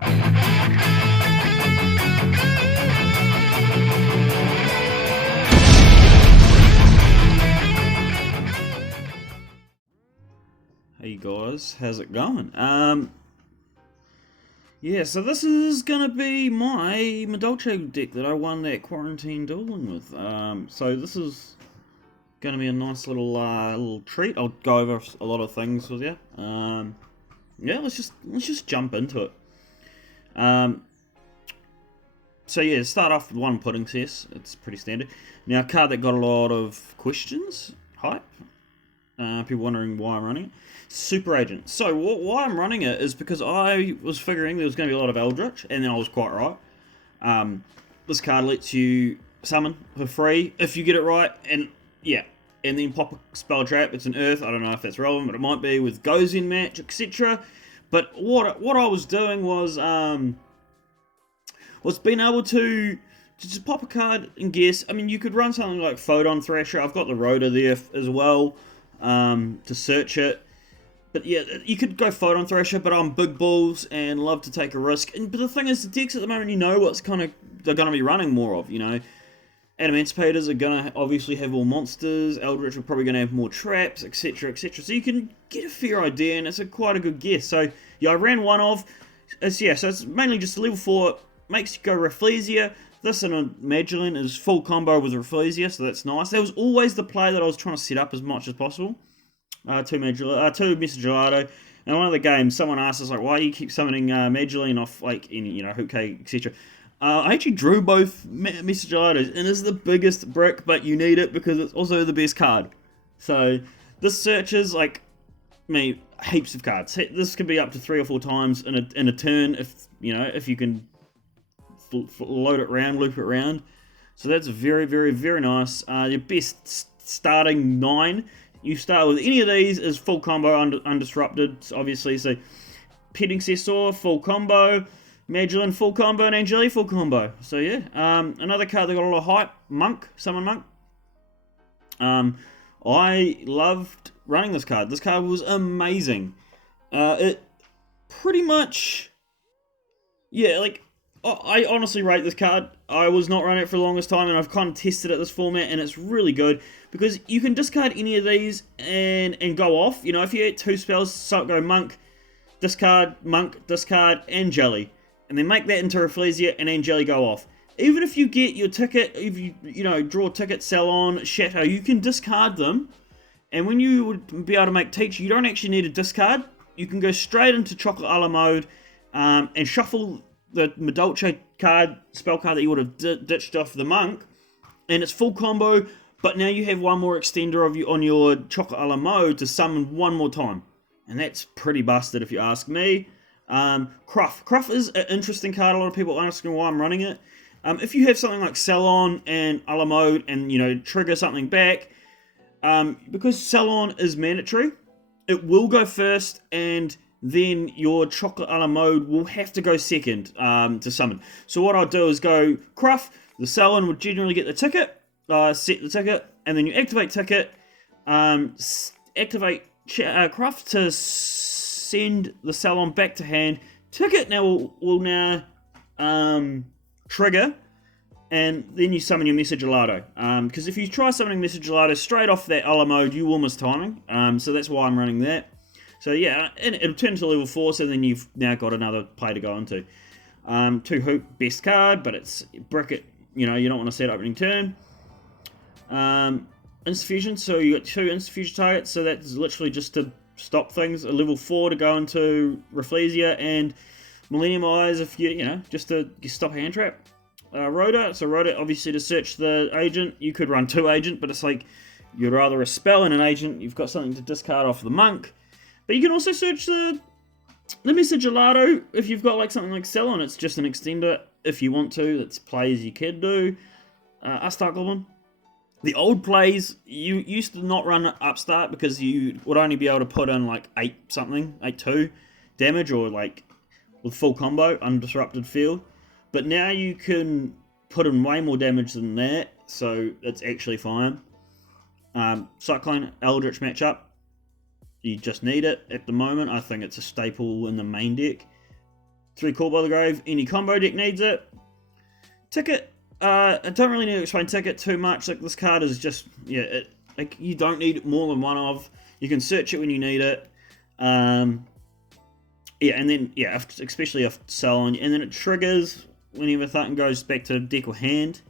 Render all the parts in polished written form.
Hey guys, how's it going? Yeah, so this is gonna be my Madolche deck that I won that quarantine dueling with. So this is gonna be a nice little treat. I'll go over a lot of things with you. Yeah, let's just jump into it. So yeah, start off with one pudding test. It's pretty standard. Now, a card that got a lot of questions, hype. People wondering why I'm running it. Super Agent. So why I'm running it is because I was figuring there was going to be a lot of Eldlich, and then I was quite right. This card lets you summon for free if you get it right, and yeah, and then pop a spell trap. It's an Earth. I don't know if that's relevant, but it might be with Goes in match, etc. But what I was doing was being able to just pop a card and guess. I mean, you could run something like Photon Thrasher. I've got the Rotor there as well. To search it, but yeah, you could go Photon Thrasher, but I'm big balls and love to take a risk. But the thing is, the decks at the moment, you know what's they're going to be running more of. You know, Adamancipators are going to obviously have more monsters. Eldlich are probably going to have more traps, etc., etc. So you can get a fair idea, and it's quite a good guess. So yeah, I ran one of. So it's mainly just a level 4. Makes you go Rafflesia. This and a Madolche is full combo with Rafflesia, so that's nice. That was always the play that I was trying to set up as much as possible. Two Mr. Gelato. And one of the games, someone asked us, like, why do you keep summoning Madolche off, like, in, you know, Hook Cake, etc. I actually drew both Mr. Gelatos, and this is the biggest brick, but you need it because it's also the best card. So, this searches, like, heaps of cards. This could be up to 3 or 4 times in a turn, if you can load it round, loop it round. So that's very, very, very nice. Your best starting 9. You start with any of these is full combo, undisrupted, obviously. So Petting Cessor, full combo. Madolche, full combo. And Angeli, full combo. So yeah. Another card that got a lot of hype. Monk. Summon Monk. I loved running this card. This card was amazing. It pretty much... Yeah, like... I honestly rate this card. I was not running it for the longest time, and I've kind of tested it this format, and it's really good because you can discard any of these and go off. You know, if you get 2 spells, so go Monk, discard, Angeli, and then make that into Rafflesia and Angeli go off. Even if you get your ticket, if you draw ticket, sell on, Shatter, you can discard them, and when you would be able to make Teach, you don't actually need a discard. You can go straight into Chocolate a la mode and shuffle the Madolche spell card that you would have ditched off the Monk, and it's full combo, but now you have one more extender of you on your Chocolate a la mode to summon one more time, and that's pretty busted if you ask me. Cruff is an interesting card. A lot of people are asking why I'm running it. If you have something like Sell On and a la mode and trigger something back, because Sell On is mandatory, it will go first, and then your Chocolate a la mode will have to go second to summon. So what I'll do is go Cruff, the Salon would generally get the ticket, set the ticket, and then you activate ticket, activate Cruff to send the Salon back to hand. Ticket now will now trigger, and then you summon your Mr. Gelato. Because if you try summoning Mr. Gelato straight off that a la mode, you will miss timing. So that's why I'm running that. So yeah, and it'll turn to level 4, so then you've now got another play to go into. 2 Hoop, best card, but it's brick it, you don't want to set opening turn. Insta-fusion, so you got 2 insta-fusion targets, so that's literally just to stop things. A level 4 to go into Rafflesia and Millennium Eyes if just to stop a hand trap. Rotor, so Rotor obviously to search the agent. You could run 2 agent, but it's like you'd rather a spell and an agent. You've got something to discard off the Monk. But you can also search the Mr. Gelato if you've got like something like Cell On. It's just an extender if you want to. That's plays you can do. Upstart Goblin. The old plays, you used to not run Upstart because you would only be able to put in like 8-2 damage or like with full combo, undisrupted field. But now you can put in way more damage than that, so it's actually fine. Cyclone Eldlich matchup. You just need it at the moment. I think it's a staple in the main deck. 3 Call by the Grave. Any combo deck needs it. Ticket. I don't really need to explain Ticket too much. Like, this card is just, yeah, like, you don't need more than one of. You can search it when you need it. Yeah, and then, yeah, especially if Salon, and then it triggers whenever something goes back to deck or hand.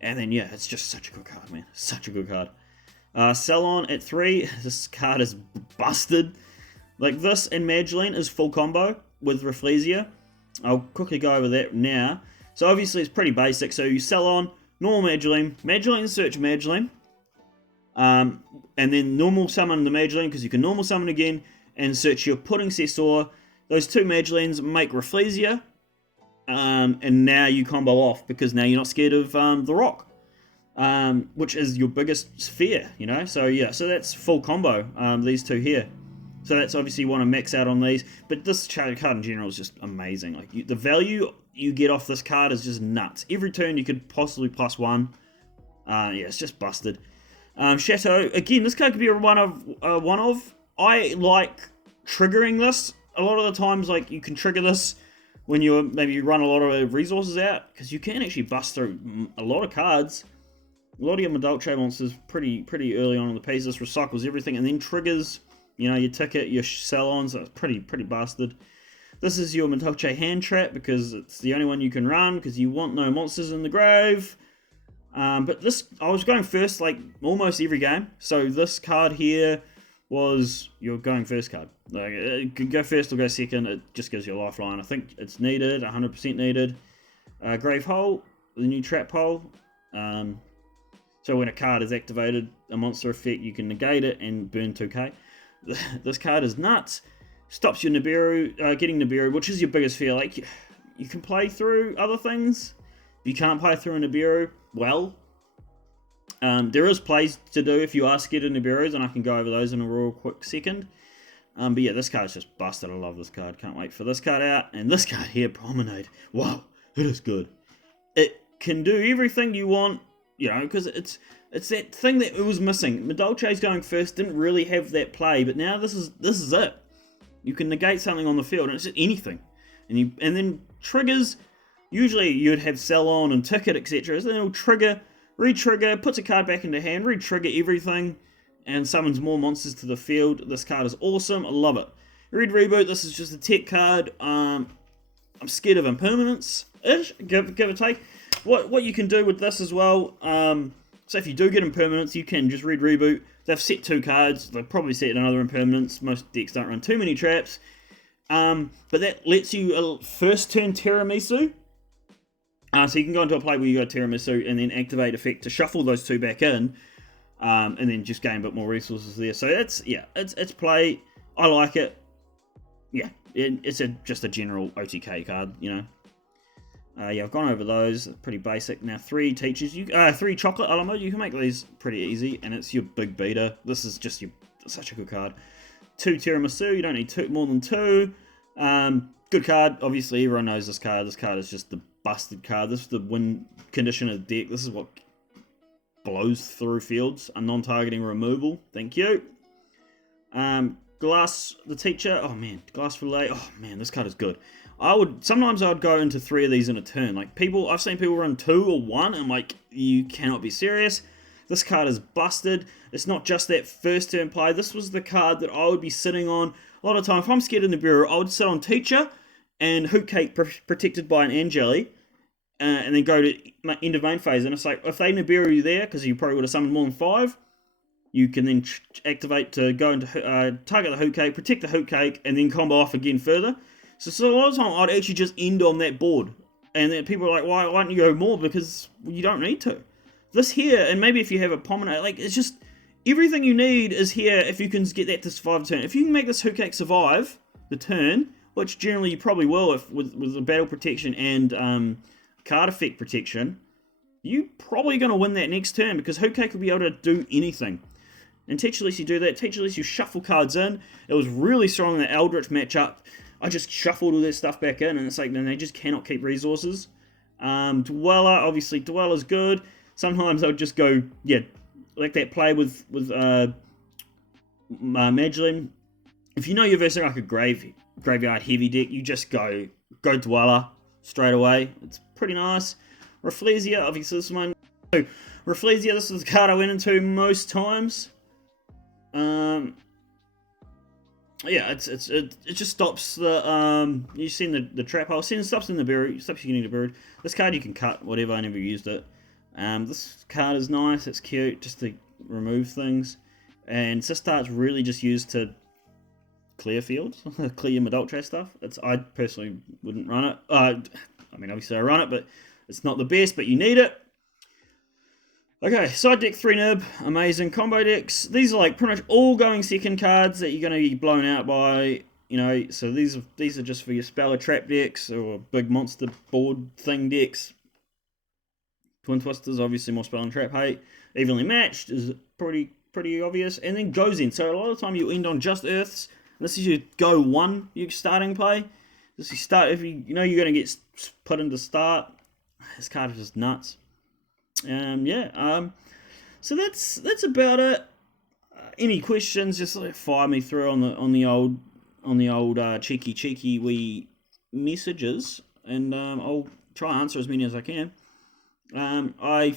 And then, yeah, it's just such a good card, man. Such a good card. Salon at 3. This card is busted. Like, this and Madolche is full combo with Rafflesia. I'll quickly go over that now. So, obviously, it's pretty basic. So, you Salon, normal Madolche, search Madolche. And then normal summon the Madolche, because you can normal summon again, and search your Pudding Cessor. Those 2 Madolches make Rafflesia. And now you combo off, because now you're not scared of the rock, which is your biggest fear, you know. So yeah, so that's full combo, these 2 here. So that's obviously you want to max out on these, but this card in general is just amazing. Like, the value you get off this card is just nuts. Every turn you could possibly +1. Yeah, it's just busted. Chateau, again, this card could be a one of. I like triggering this. A lot of the times, like, you can trigger this when you maybe run a lot of resources out, because you can actually bust through a lot of cards. A lot of your Madolche monsters pretty early on in the piece. This recycles everything and then triggers, you know, your Ticket, your Salons. So it's pretty busted. This is your Madolche hand trap, because it's the only one you can run, because you want no monsters in the grave. But this, I was going first like almost every game, so this card here was your going first card. Like, it could go first or go second. It just gives you a lifeline. I think it's needed, 100% needed. Grave Hole, the new trap hole. So when a card is activated, a monster effect, you can negate it and burn 2k. This card is nuts. Stops your Nibiru, getting Nibiru, which is your biggest fear. Like, you can play through other things. If you can't play through a Nibiru, well, there is plays to do if you are scared of Nibirus, and I can go over those in a real quick second. But yeah, this card is just busted. I love this card. Can't wait for this card out. And this card here, Promenade. Wow, it is good. It can do everything you want, you know, because it's that thing that it was missing. Madolche's going first didn't really have that play, but now this is it. You can negate something on the field, and it's just anything. And then triggers. Usually you'd have Salon and Ticket, etc. So then it'll trigger, re-trigger, puts a card back into hand, re-trigger everything, and summons more monsters to the field. This card is awesome. I love it. Red Reboot, this is just a tech card. I'm scared of impermanence-ish, give or take. What you can do with this as well, so if you do get impermanence, you can just Red Reboot. They've set 2 cards. They'll probably set another impermanence. Most decks don't run too many traps. But that lets you first turn Tiramisu. So you can go into a play where you go Tiramisu and then activate effect to shuffle those 2 back in, and then just gain a bit more resources there. So it's play. I like it. Yeah, it's just a general OTK card, you know. Yeah, I've gone over those. Pretty basic. Now 3 teachers. 3 chocolate Alamo. You can make these pretty easy, and it's your big beater. This is just such a good card. 2 Tiramisu. You don't need more than 2. Good card. Obviously, everyone knows this card. This card is just the busted card. This is the win condition of the deck. This is what blows through fields. A non-targeting removal. Thank you. Glass the Teacher. Oh man, Glass Relay. Oh man, this card is good. Sometimes I'd go into 3 of these in a turn. Like, I've seen people run 2 or 1. I'm like, you cannot be serious. This card is busted. It's not just that first turn play. This was the card that I would be sitting on a lot of time. If I'm scared of Nibiru, I would sit on Teacher and Hoot Cake protected by an Angeli, and then go to end of main phase. And it's like, if they Nibiru you there, because you probably would have summoned more than 5, you can then activate to go into target the Hoot Cake, protect the Hoot Cake, and then combo off again further. So a lot of the time, I'd actually just end on that board. And then people are like, why don't you go more? Because you don't need to. This here, and maybe if you have a Promenade, like, it's just, everything you need is here if you can get that to survive the turn. If you can make this Hoot Cake survive the turn, which generally you probably will with the battle protection and card effect protection, you're probably going to win that next turn, because Hoot Cake will be able to do anything. And Teacher List, you do that. Teacher List, you shuffle cards in. It was really strong in the Eldlich matchup. I just shuffled all that stuff back in, and it's like, then they just cannot keep resources. Dweller, obviously, Dweller's good. Sometimes I would just go, yeah, like that play with Madolche. If you know you're versing like a graveyard heavy deck, you just go go Dweller straight away. It's pretty nice. Rafflesia, obviously this one. So, Rafflesia, this is the card I went into most times. Yeah, it just stops the you've seen the trap hole. Stops in the bury, stops you getting the buried. This card you can cut whatever. I never used it. This card is nice. It's cute, just to remove things. And Sistart's really just used to clear fields, clear your Madolche stuff. I personally wouldn't run it. I mean, obviously I run it, but it's not the best. But you need it. Okay, side deck 3 nib, amazing combo decks. These are like pretty much all going second cards that you're going to be blown out by, you know. So these are just for your spell or trap decks or big monster board thing decks. Twin Twisters, obviously more spell and trap hate. Evenly matched is pretty obvious. And then goes in. So a lot of the time you end on just Earths. This is your go 1, your starting play. This is start if you know you're going to get put into start. This card is just nuts. So that's about it. Any questions? Just like fire me through on the old cheeky wee messages, and I'll try and answer as many as I can. I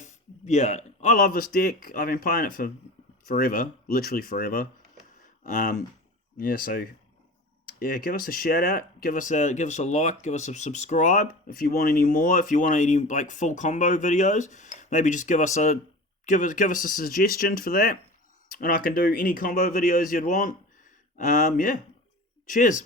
love this deck. I've been playing it for forever, literally forever. So give us a shout out, give us a like, give us a subscribe if you want any more. If you want any like full combo videos, maybe just give us a suggestion for that, and I can do any combo videos you'd want. Cheers.